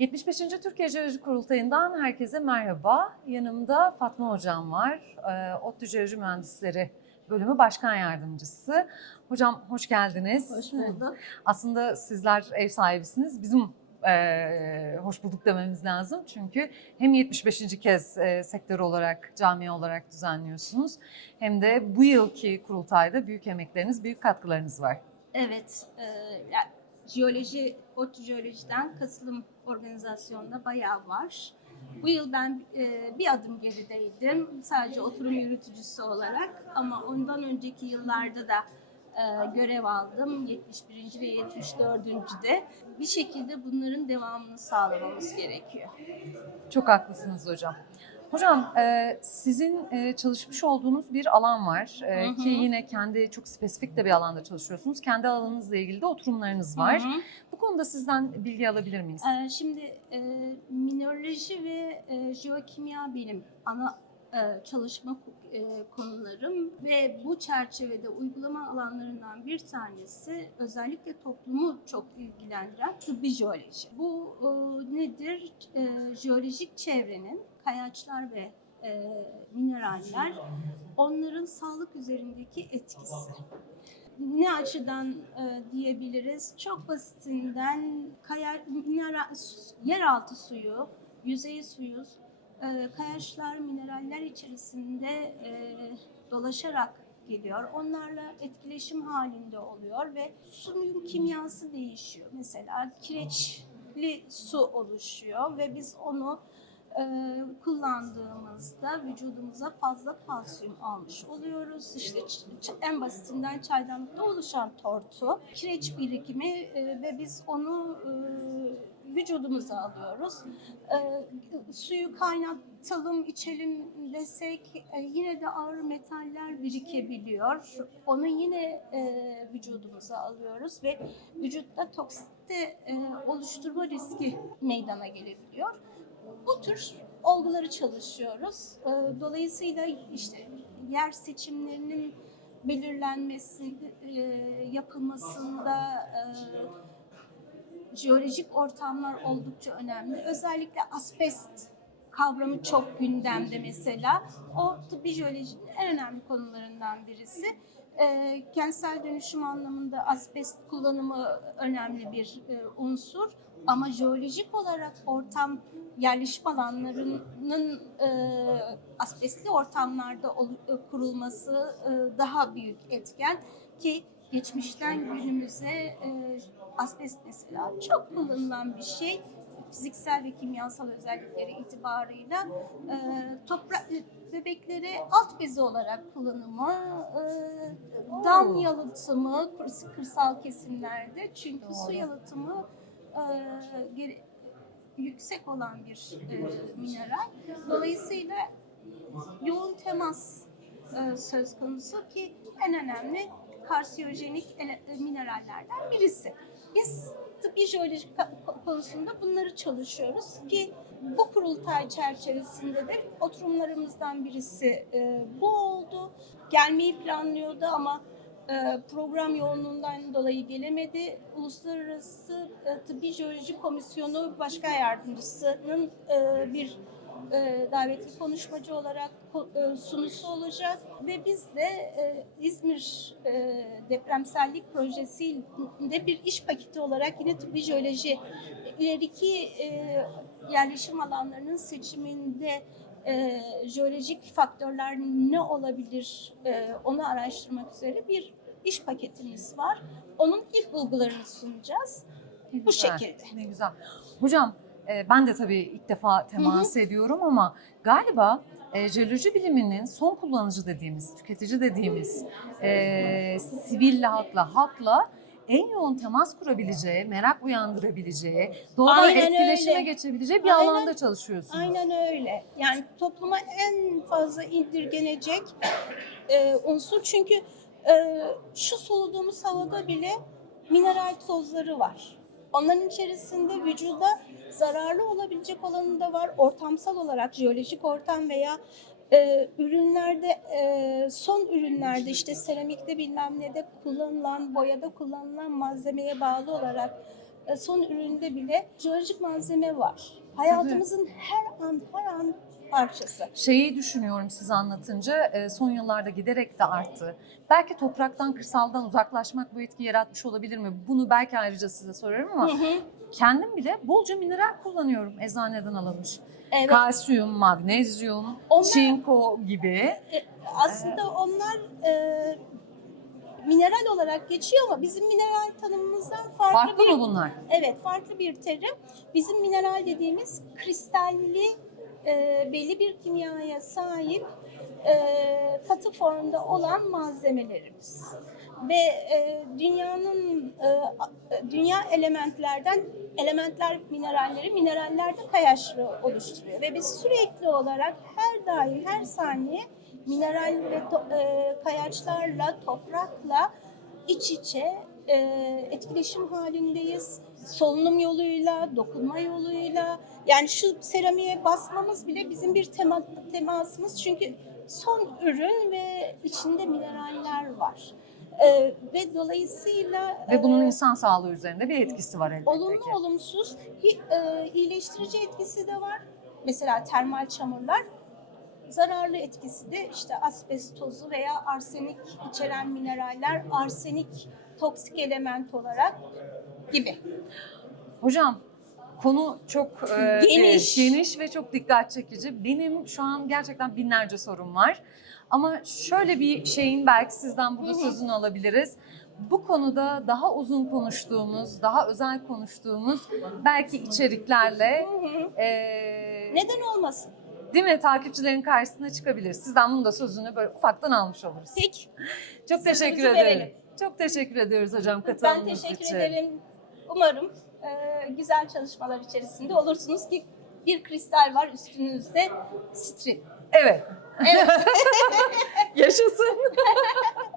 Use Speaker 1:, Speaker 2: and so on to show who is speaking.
Speaker 1: 75. Türkiye Jeoloji Kurultayı'ndan herkese merhaba. Yanımda Fatma Hocam var. Ee, ODTÜ Jeoloji Mühendisleri Bölümü Başkan Yardımcısı. Hocam hoş geldiniz.
Speaker 2: Hoş bulduk.
Speaker 1: Aslında sizler ev sahibisiniz. Bizim e, hoş bulduk dememiz lazım. Çünkü hem 75. kez e, sektör olarak, cami olarak düzenliyorsunuz. Hem de bu yılki kurultayda büyük emekleriniz, büyük katkılarınız var.
Speaker 2: Evet, e, yani jeoloji, ODTÜ Jeoloji'den katılım organizasyonunda bayağı var. Bu yıl ben e, bir adım gerideydim. Sadece oturum yürütücüsü olarak ama ondan önceki yıllarda da e, görev aldım. 71. ve 74. de. Bir şekilde bunların devamını sağlamamız gerekiyor.
Speaker 1: Çok haklısınız hocam. Hocam e, sizin e, çalışmış olduğunuz bir alan var E,
Speaker 2: Hı hı.
Speaker 1: ki yine kendi çok spesifik de bir alanda çalışıyorsunuz. Kendi alanınızla ilgili de oturumlarınız var.
Speaker 2: Hı hı.
Speaker 1: Bu konuda sizden bilgi alabilir miyiz?
Speaker 2: Şimdi e, mineraloji ve e, jeokimya benim ana e, çalışma e, konularım ve bu çerçevede uygulama alanlarından bir tanesi özellikle toplumu çok ilgilendiren tıbbi jeoloji. Bu e, nedir? E, jeolojik çevrenin kayaçlar ve e, mineraller onların sağlık üzerindeki etkisi ne açıdan e, diyebiliriz? Çok basitinden kaya, minera, yeraltı suyu, yüzey suyu, e, kayaçlar, mineraller içerisinde e, dolaşarak geliyor. Onlarla etkileşim halinde oluyor ve suyun kimyası değişiyor. Mesela kireçli su oluşuyor ve biz onu kullandığımızda vücudumuza fazla kalsiyum almış oluyoruz. İşte en basitinden çaydanlıkta oluşan tortu, kireç birikimi e, ve biz onu e, vücudumuza alıyoruz. E, suyu kaynatalım, içelim desek e, yine de ağır metaller birikebiliyor. Onu yine e, vücudumuza alıyoruz ve vücutta toksite e, oluşturma riski meydana gelebiliyor bu tür olguları çalışıyoruz. Ee, Dolayısıyla işte yer seçimlerinin belirlenmesi, e, yapılmasında e, jeolojik ortamlar oldukça önemli. Özellikle asbest kavramı çok gündemde mesela. O tıbbi jeolojinin en önemli konularından birisi. E, kentsel dönüşüm anlamında asbest kullanımı önemli bir e, unsur. Ama jeolojik olarak ortam yerleşim alanlarının e, asbestli ortamlarda ol- e, kurulması e, daha büyük etken ki geçmişten günümüze e, asbest mesela çok kullanılan bir şey fiziksel ve kimyasal özellikleri itibarıyla e, toprak bebeklere alt bezi olarak kullanımı, e, dam yalıtımı kırs- kırsal kesimlerde çünkü su
Speaker 1: Doğru.
Speaker 2: yalıtımı e, gere- yüksek olan bir e, mineral. Dolayısıyla yoğun temas e, söz konusu ki en önemli karsiyojenik minerallerden birisi. Biz tıbbi jeoloji konusunda bunları çalışıyoruz ki bu kurultay çerçevesinde de oturumlarımızdan birisi e, bu oldu. Gelmeyi planlıyordu ama e, program yoğunluğundan dolayı gelemedi. Uluslararası e, Tıbbi Jeoloji Komisyonu Başkan Yardımcısının bir e, davetli konuşmacı olarak e, sunusu olacak ve biz de e, İzmir e, depremsellik projesiyle bir iş paketi olarak yine tıbbi jeoloji ileriki e, yerleşim alanlarının seçiminde e, jeolojik faktörler ne olabilir e, onu araştırmak üzere bir iş paketimiz var. Onun ilk bulgularını sunacağız.
Speaker 1: Ne
Speaker 2: Bu
Speaker 1: güzel,
Speaker 2: şekilde.
Speaker 1: Ne güzel. Hocam e, ben de tabii ilk defa temas ediyorum ama galiba e, jeoloji biliminin son kullanıcı dediğimiz, tüketici dediğimiz e, sivil halkla, halkla en yoğun temas kurabileceği, merak uyandırabileceği, doğrudan
Speaker 2: Aynen
Speaker 1: etkileşime
Speaker 2: öyle.
Speaker 1: geçebileceği bir
Speaker 2: Aynen.
Speaker 1: alanda çalışıyorsunuz.
Speaker 2: Aynen öyle. Yani topluma en fazla indirgenecek e, unsur çünkü e, şu soluduğumuz havada bile mineral tozları var. Onların içerisinde vücuda zararlı olabilecek olanı da var. Ortamsal olarak jeolojik ortam veya e, ürünlerde e, son ürünlerde işte seramikte bilmem ne de kullanılan boyada kullanılan malzemeye bağlı olarak e, son üründe bile jeolojik malzeme var. Hayatımızın her an her an parçası.
Speaker 1: Şeyi düşünüyorum siz anlatınca e, son yıllarda giderek de arttı. Belki topraktan, kırsaldan uzaklaşmak bu etki yaratmış olabilir mi? Bunu belki ayrıca size sorarım ama
Speaker 2: Hı hı.
Speaker 1: kendim bile bolca mineral kullanıyorum eczaneden alınmış.
Speaker 2: Evet.
Speaker 1: Kalsiyum, magnezyum,
Speaker 2: Onlar-
Speaker 1: çinko gibi.
Speaker 2: E, aslında onlar e, mineral olarak geçiyor ama bizim mineral tanımımızdan farklı,
Speaker 1: Farklı
Speaker 2: bir
Speaker 1: mı bunlar?
Speaker 2: evet farklı bir terim. Bizim mineral dediğimiz kristalli e, belli bir kimyaya sahip e, katı formda olan malzemelerimiz. Ve e, dünyanın e, a- dünya elementlerden elementler mineralleri mineraller de kayaçları oluşturuyor. Ve biz sürekli olarak her daim her saniye mineral ve to- e, kayaçlarla toprakla iç içe e, etkileşim halindeyiz. Solunum yoluyla, dokunma yoluyla. Yani şu seramiğe basmamız bile bizim bir tema, temasımız. Çünkü son ürün ve içinde mineraller var. E, ve dolayısıyla
Speaker 1: Ve bunun
Speaker 2: e,
Speaker 1: insan sağlığı üzerinde bir etkisi var elbette
Speaker 2: olumlu
Speaker 1: ki.
Speaker 2: olumsuz hi- e, iyileştirici etkisi de var. Mesela termal çamurlar zararlı etkisi de işte asbest tozu veya arsenik içeren mineraller, arsenik toksik element olarak gibi.
Speaker 1: Hocam konu çok e,
Speaker 2: Geniş.
Speaker 1: geniş ve çok dikkat çekici. Benim şu an gerçekten binlerce sorum var. Ama şöyle bir şeyin belki sizden burada sözünü alabiliriz. Bu konuda daha uzun konuştuğumuz, daha özel konuştuğumuz belki içeriklerle e,
Speaker 2: Neden olmasın?
Speaker 1: değil mi? Takipçilerin karşısına çıkabilir. Sizden bunun da sözünü böyle ufaktan almış oluruz.
Speaker 2: Peki.
Speaker 1: Çok teşekkür ederim. Çok teşekkür ediyoruz hocam katılımınız için.
Speaker 2: Ben teşekkür
Speaker 1: için.
Speaker 2: ederim. Umarım e, güzel çalışmalar içerisinde olursunuz ki bir kristal var üstünüzde string.
Speaker 1: Evet.
Speaker 2: evet. Yaşasın.